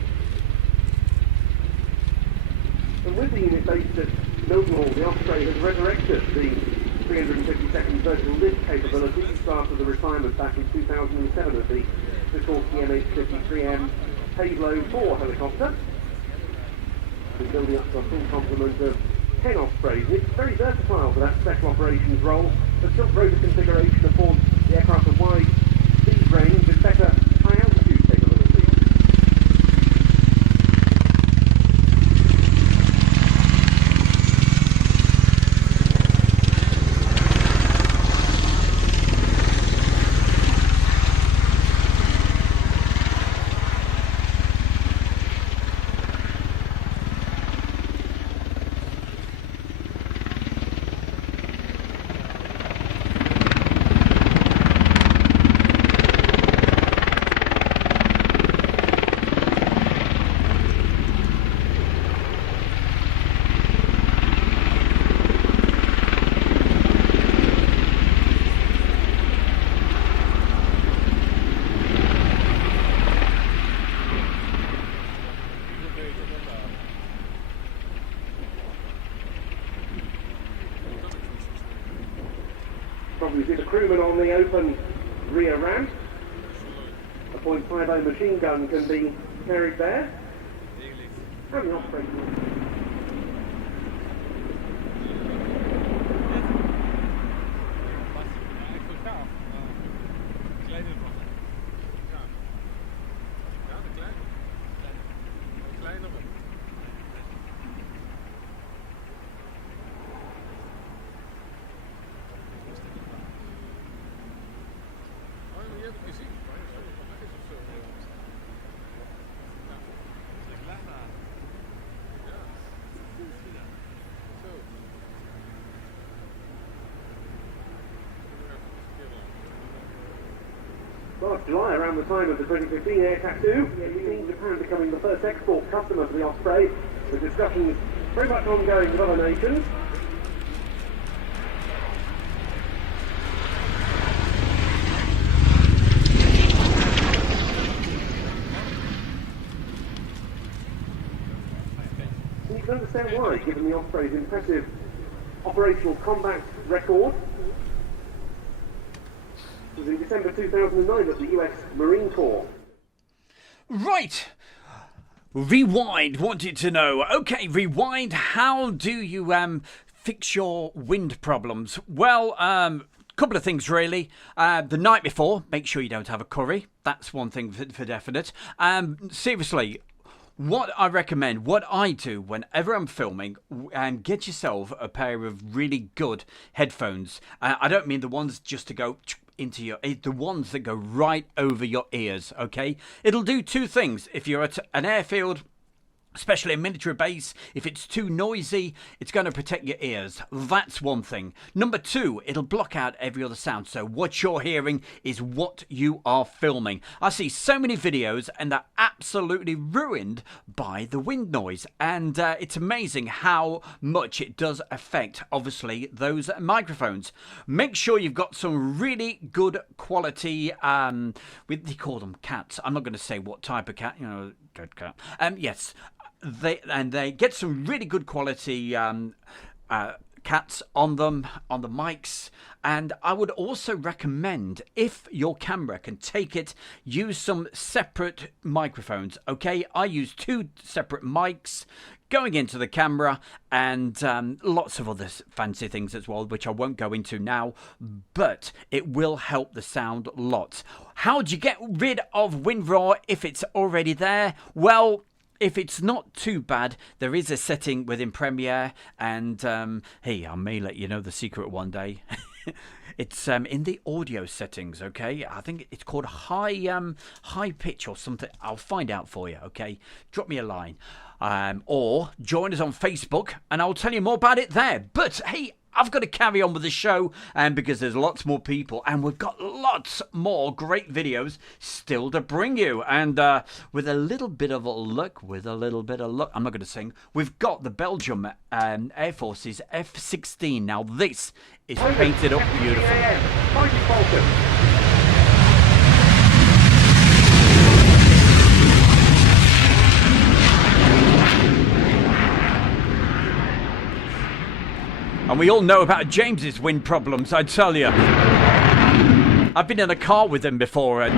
And with the unit based at Mildenhall, the Osprey has resurrected the 352nd vertical lift capability after the retirement back in 2007 of the so-called CMH-53M Payload 4 helicopter. Been building up to a full complement of 10 Ospreys. It's very versatile for that special operations role. The tilt rotor configuration affords the aircraft a wide speed range and better high altitude capability. Probably see the crewman on the open rear ramp. A .50 machine gun can be carried there. And the Osprey. Last July, around the time of the 2015 Air Tattoo, we've seen Japan becoming the first export customer for the Osprey, with discussions very much ongoing with other nations. And you can understand why, given the Osprey's impressive operational combat record. It was in December 2009 that the US Marine Corps. Right. Rewind wanted to know. Okay, Rewind, how do you fix your wind problems? Well, couple of things really. The night before, make sure you don't have a curry. That's one thing for definite. Seriously, what I recommend, what I do whenever I'm filming, get yourself a pair of really good headphones. I don't mean the ones just to go into your ear, the ones that go right over your ears, okay? It'll do two things. If you're at an airfield especially a military base. If it's too noisy, it's going to protect your ears. That's one thing. Number two, it'll block out every other sound. So what you're hearing is what you are filming. I see so many videos and they're absolutely ruined by the wind noise. And it's amazing how much it does affect, obviously, those microphones. Make sure you've got some really good quality, they call them cats. I'm not going to say what type of cat, dead cat. Yes. They get some really good quality cats on them, on the mics. And I would also recommend, if your camera can take it, use some separate microphones. Okay, I use 2 separate mics going into the camera, and lots of other fancy things as well, which I won't go into now, but it will help the sound lots. How do you get rid of wind roar if it's already there? Well, if it's not too bad, there is a setting within Premiere, and hey, I may let you know the secret one day. It's in the audio settings, okay? I think it's called high pitch or something. I'll find out for you, okay? Drop me a line. Or join us on Facebook, and I'll tell you more about it there. But hey, I've got to carry on with the show, and because there's lots more people, and we've got lots more great videos still to bring you. And with a little bit of luck, I'm not going to sing, we've got the Belgian Air Force's F-16. Now this is painted up beautiful. And we all know about James's wind problems, I tell you. I've been in a car with him before, and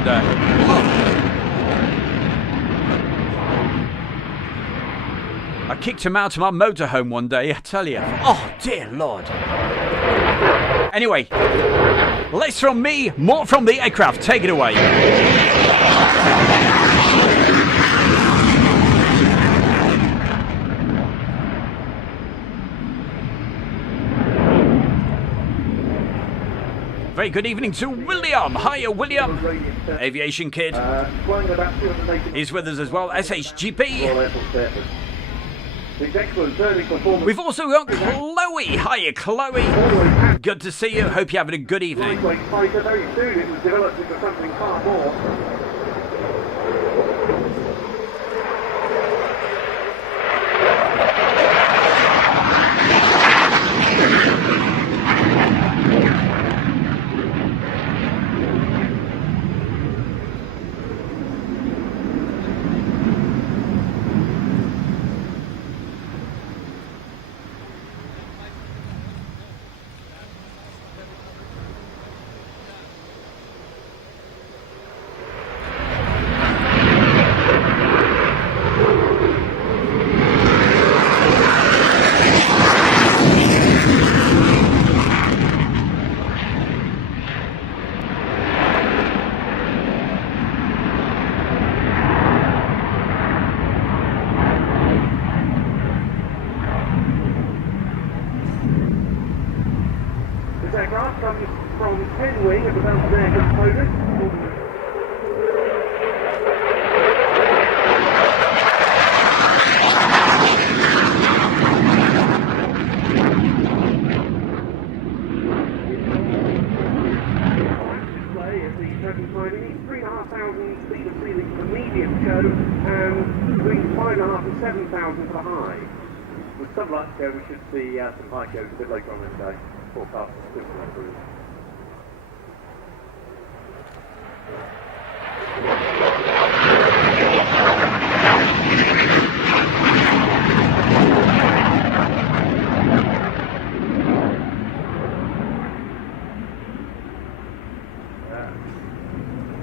I kicked him out of my motorhome one day, I tell you. Oh, dear Lord. Anyway, less from me, more from the aircraft. Take it away. Very good evening to William. Hiya, William. Aviation Kid. He's with us as well. SHGP. We've also got Chloe. Hiya, Chloe. Good to see you. Hope you're having a good evening. Very soon it was developed into something far more. We should see some high shows a bit later on in the day. Forecast is good for improved.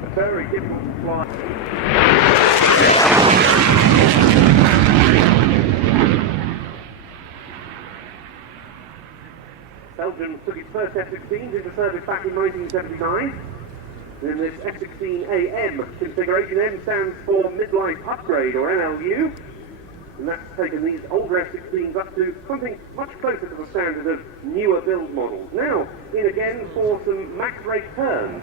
A very difficult to fly. Belgium took its first F-16s into service back in 1979. In this F-16AM configuration, M stands for Midlife Upgrade, or MLU. And that's taken these older F-16s up to something much closer to the standard of newer build models. Now, in again for some max rate turns.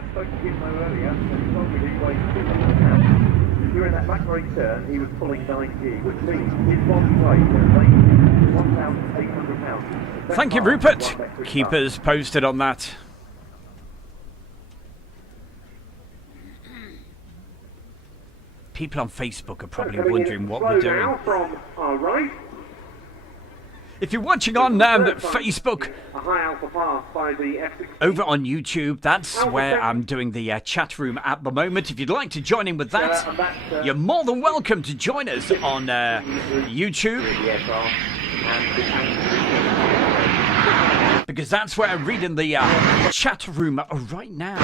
spoke to Gizmo earlier, and he told me he weighed 200 pounds. During that back right turn, he was pulling 9G, which means his body weight was 1,800 pounds. Thank you, Rupert. Keep us posted on that. People on Facebook are probably wondering what we're doing. Now from our right. If you're watching on Facebook, A high alpha pass by the F-16. over on YouTube, that's where I'm doing the chat room at the moment. If you'd like to join in with that, you're more than welcome to join us on YouTube. Because that's where I'm reading the chat room right now.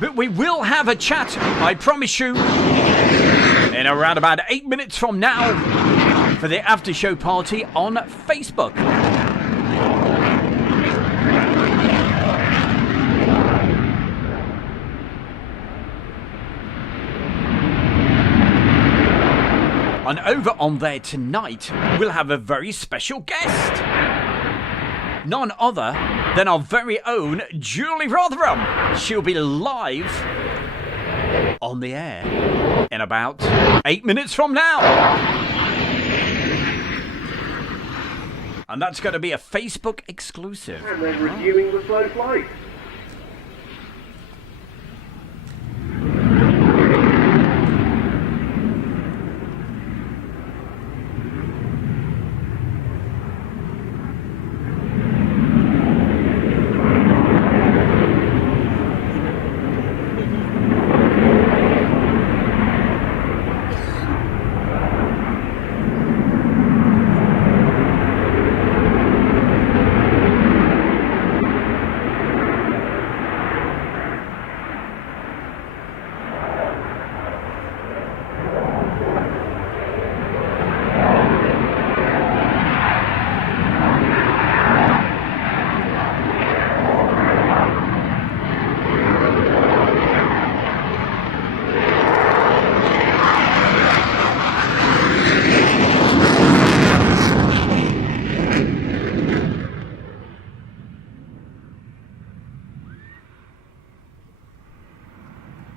But we will have a chat, I promise you, in around about 8 minutes from now for the after show party on Facebook. And over on there tonight, we'll have a very special guest. None other than our very own Julie Rotherham. She'll be live on the air in about 8 minutes from now. And that's going to be a Facebook exclusive. And then reviewing the slow flight.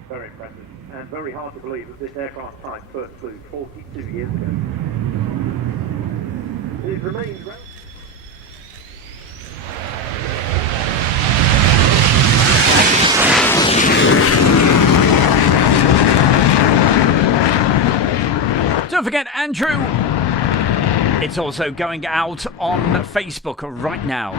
Very impressive, and very hard to believe that this aircraft type first flew 42 years ago. It remains Don't forget, Andrew, it's also going out on Facebook right now.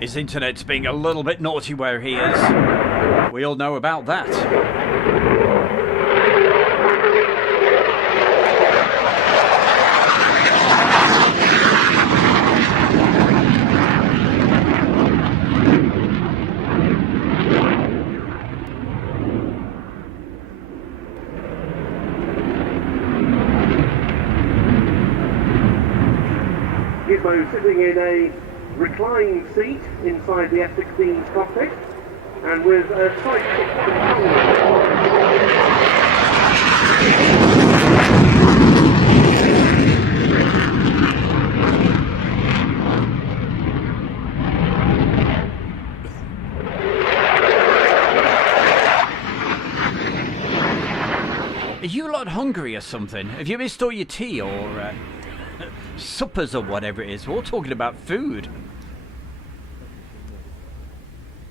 His internet's being a little bit naughty where he is. We all know about that. Gizmo sitting in a reclined seat inside the F-16's cockpit, and with a tight control. Are you lot hungry or something? Have you missed all your tea or suppers or whatever it is? We're all talking about food.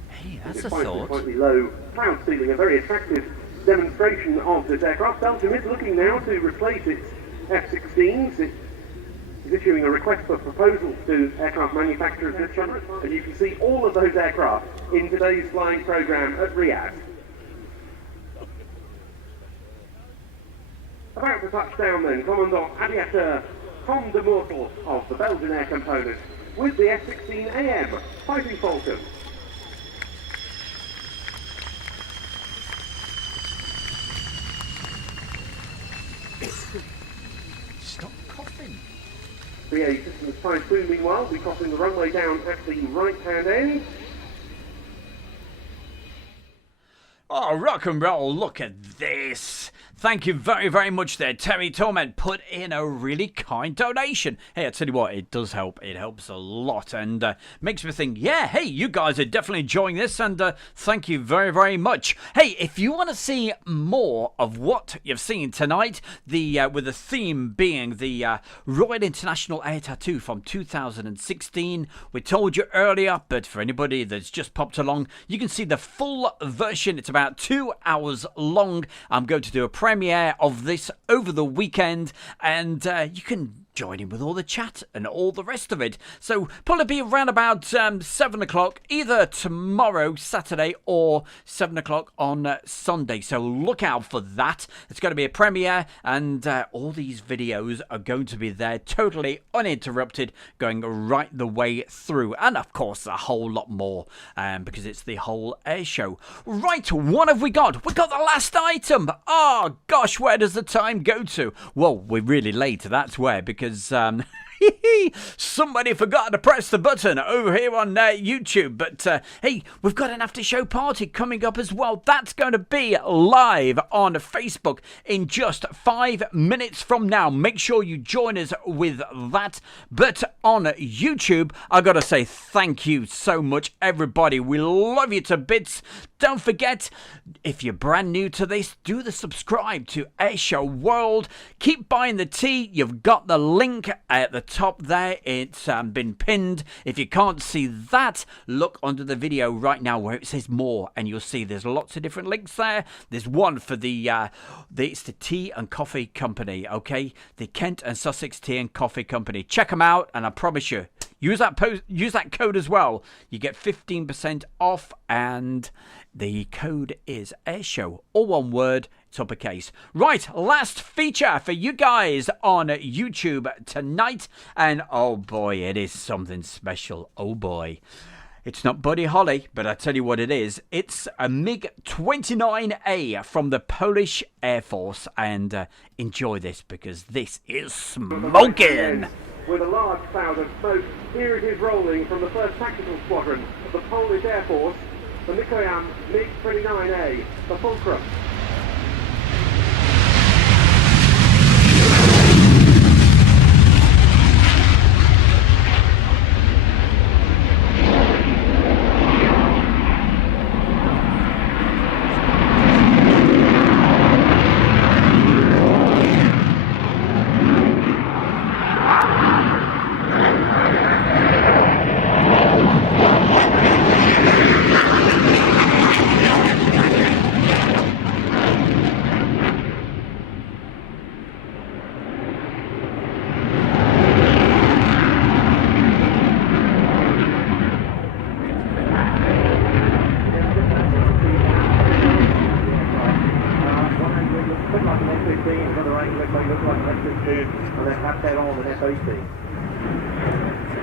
Hey, that's a thought. Slightly low cloud ceiling, a very attractive demonstration of this aircraft. Belgium is looking now to replace its F-16s. It is issuing a request for proposals to aircraft manufacturers this summer, and you can see all of those aircraft in today's flying program at Riyadh. About to touch down then, Commandant Aviator Tom de Mortel of the Belgian Air Component with the F-16AM Fighting Falcon. Stop coughing. BA Systems Typhoon, meanwhile, will be crossing the runway down at the right-hand end. Oh, rock and roll, look at this. Thank you very, very much there. Terry Torment put in a really kind donation. Hey, I tell you what, it does help. It helps a lot and makes me think, yeah, hey, you guys are definitely enjoying this and thank you very, very much. Hey, if you want to see more of what you've seen tonight, with the theme being the Royal International Air Tattoo from 2016, we told you earlier, but for anybody that's just popped along, you can see the full version. It's about 2 hours long. I'm going to do a premiere of this over the weekend, and you can join in with all the chat and all the rest of it. So probably be around about 7 o'clock either tomorrow, Saturday, or 7 o'clock on Sunday. So look out for that. It's going to be a premiere, and all these videos are going to be there totally uninterrupted, going right the way through. And of course a whole lot more, because it's the whole air show. Right, what have we got? We got the last item. Oh gosh, where does the time go to? Well, we're really late, that's where, because somebody forgot to press the button over here on YouTube. But hey, we've got an after show party coming up as well. That's going to be live on Facebook in just 5 minutes from now. Make sure you join us with that. But on YouTube, I gotta say thank you so much, everybody. We love you to bits. Don't forget, if you're brand new to this, do the subscribe to Airshow World. Keep buying the tea. You've got the link at the top there. It's been pinned. If you can't see that, look under the video right now where it says more, and you'll see there's lots of different links there. There's one for it's the Tea and Coffee Company, okay? The Kent and Sussex Tea and Coffee Company. Check them out, and I promise you, use that code as well. You get 15% off, and the code is Airshow, all one word, it's uppercase. Right, last feature for you guys on YouTube tonight, and oh boy, it is something special. Oh boy. It's not Buddy Holly, but I tell you what it is. It's a MiG-29A from the Polish Air Force, and enjoy this because this is smoking. With a large cloud of smoke, here it is rolling from the 1st Tactical Squadron of the Polish Air Force, the Mikoyan MiG-29A, the Fulcrum.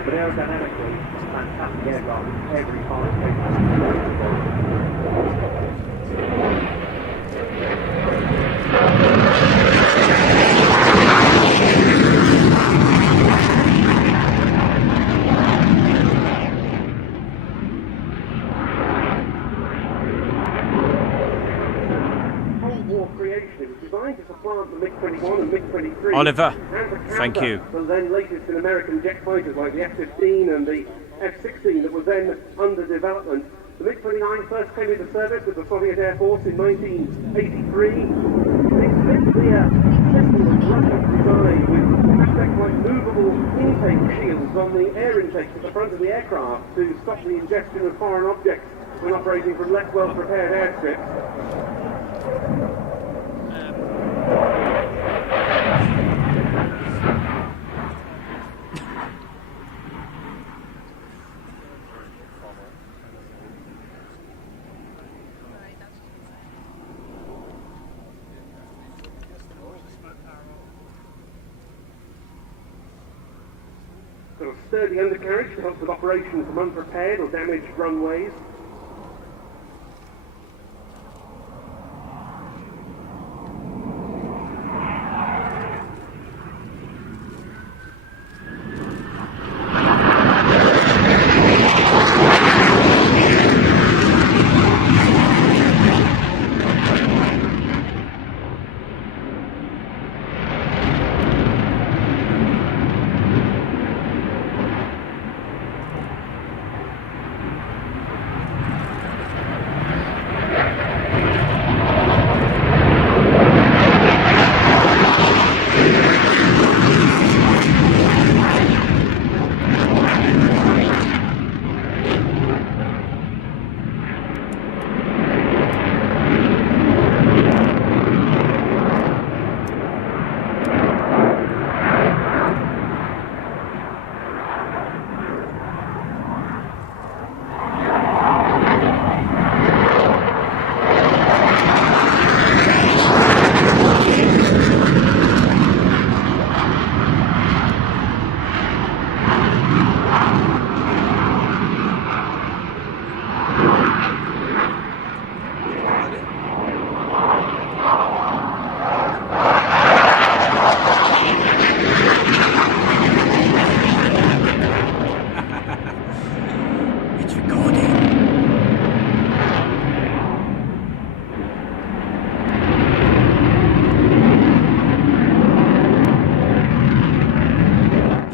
But aerodynamically, fantastic aircraft, every part designed to supplant the MiG-21 and MiG-23. Oliver, thank you. And then latest in American jet fighters like the F-15 and the F-16 that was then under development. The MiG-29 first came into service with the Soviet Air Force in 1983. It's the system was Russian design with aspects like movable intake shields on the air intakes at the front of the aircraft to stop the ingestion of foreign objects when operating from less well-prepared airstrips. Got a sturdy undercarriage to help with operations from unprepared or damaged runways.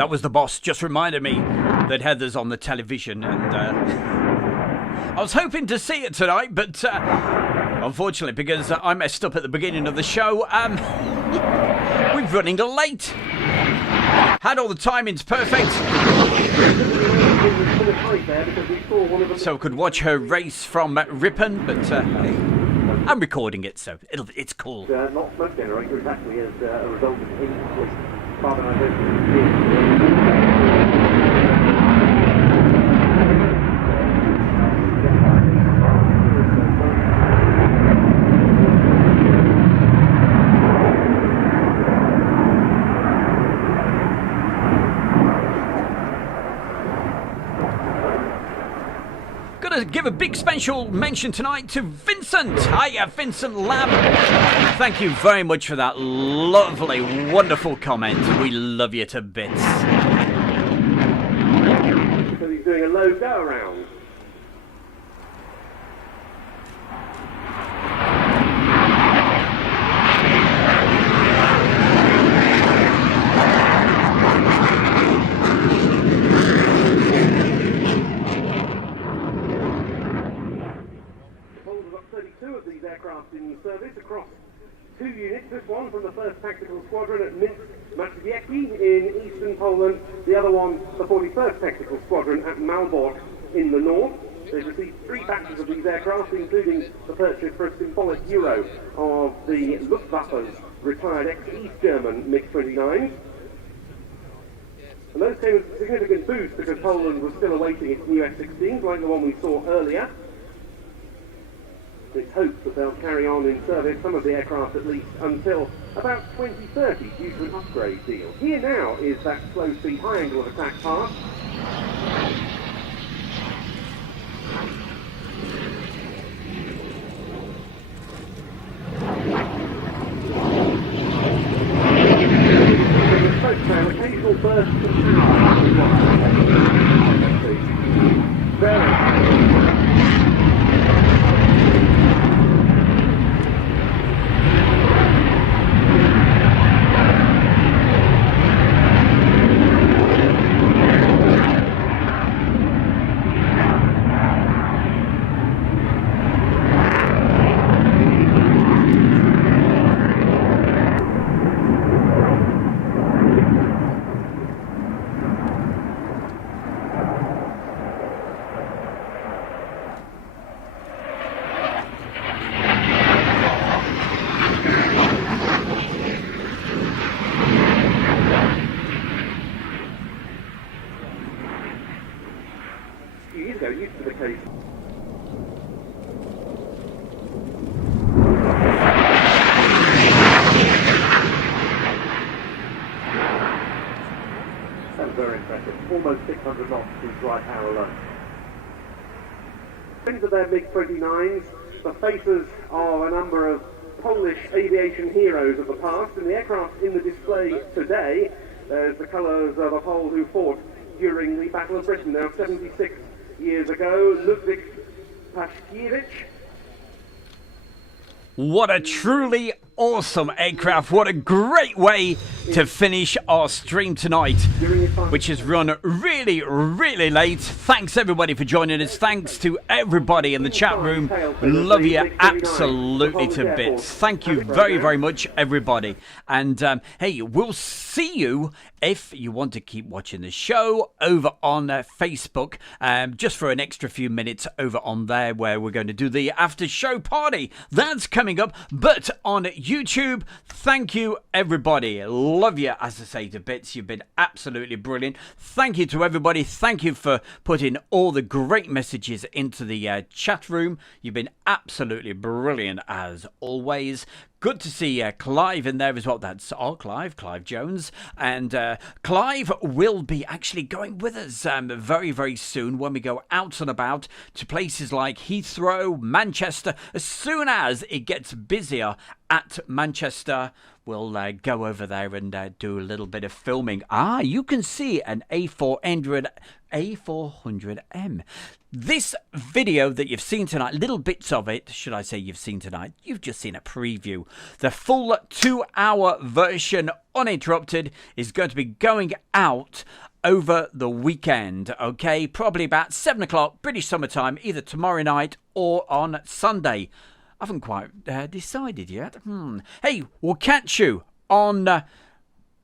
That was the boss. Just reminded me that Heather's on the television, and I was hoping to see it tonight, but unfortunately, because I messed up at the beginning of the show, we're running late. Had all the timings perfect, so I could watch her race from Ripon, but I'm recording it, so it's cool. Not smoke generator exactly as a result of incomplete carbonisation. Gotta give a big special mention tonight to Vincent. Hiya, Vincent Lamb. Thank you very much for that lovely, wonderful comment. We love you to bits. So he's doing a low go around. Aircraft in service across two units. This one from the 1st Tactical Squadron at Minsk, Maciejewski in eastern Poland. The other one, the 41st Tactical Squadron at Malbork in the north. They've received 3 batches of these aircraft, including the purchase for a symbolic euro of the Luftwaffe's retired ex-East German MiG-29s. And those came as a significant boost because Poland was still awaiting its new F-16s, like the one we saw earlier. It's hoped that they'll carry on in service, some of the aircraft at least, until about 2030 due to an upgrade deal. Here now is that slow-speed high angle of attack part. Occasional bursts of power. Very used to the case. That was very impressive. Almost 600 knots through dry power alone. Into their MiG-29s, the faces are a number of Polish aviation heroes of the past, and the aircraft in the display today, there's the colours of a Pole who fought during the Battle of Britain now 76 years ago, Ludwik Paszkiewicz. What a truly awesome aircraft. What a great way to finish our stream tonight, which has run really, really late. Thanks everybody for joining us. Thanks to everybody in the chat room. Love you absolutely to bits. Thank you very, very much, everybody. And hey, we'll see you if you want to keep watching the show over on Facebook, just for an extra few minutes over on there where we're going to do the after show party. That's coming up. But on YouTube, thank you everybody. Love you, as I say, to bits. You've been absolutely brilliant. Thank you to everybody. Thank you for putting all the great messages into the chat room. You've been absolutely brilliant as always. Good to see Clive in there as well. That's our Clive Jones. And Clive will be actually going with us very, very soon when we go out and about to places like Heathrow, Manchester. As soon as it gets busier at Manchester, we'll go over there and do a little bit of filming. You can see an A400M. This video that you've seen tonight, little bits of it, should I say you've seen tonight, you've just seen a preview. The full 2-hour version, uninterrupted, is going to be going out over the weekend, okay? Probably about 7 o'clock British summertime, either tomorrow night or on Sunday. I haven't quite decided yet. Hey, we'll catch you on...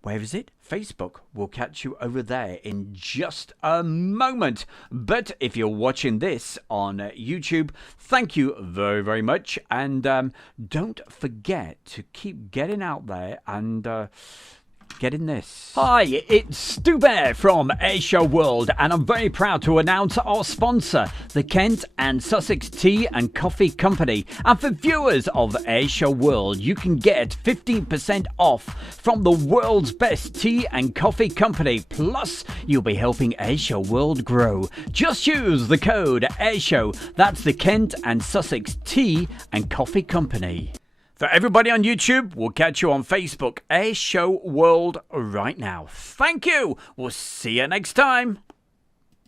where is it? Facebook. We'll catch you over there in just a moment. But if you're watching this on YouTube, thank you very, very much. And don't forget to keep getting out there and getting this. Hi, it's Stu Bear from Airshow World, and I'm very proud to announce our sponsor, the Kent and Sussex Tea and Coffee Company. And for viewers of Airshow World, you can get 15% off from the world's best tea and coffee company. Plus, you'll be helping Airshow World grow. Just use the code Airshow. That's the Kent and Sussex Tea and Coffee Company. For everybody on YouTube, we'll catch you on Facebook, Airshow World right now. Thank you. We'll see you next time.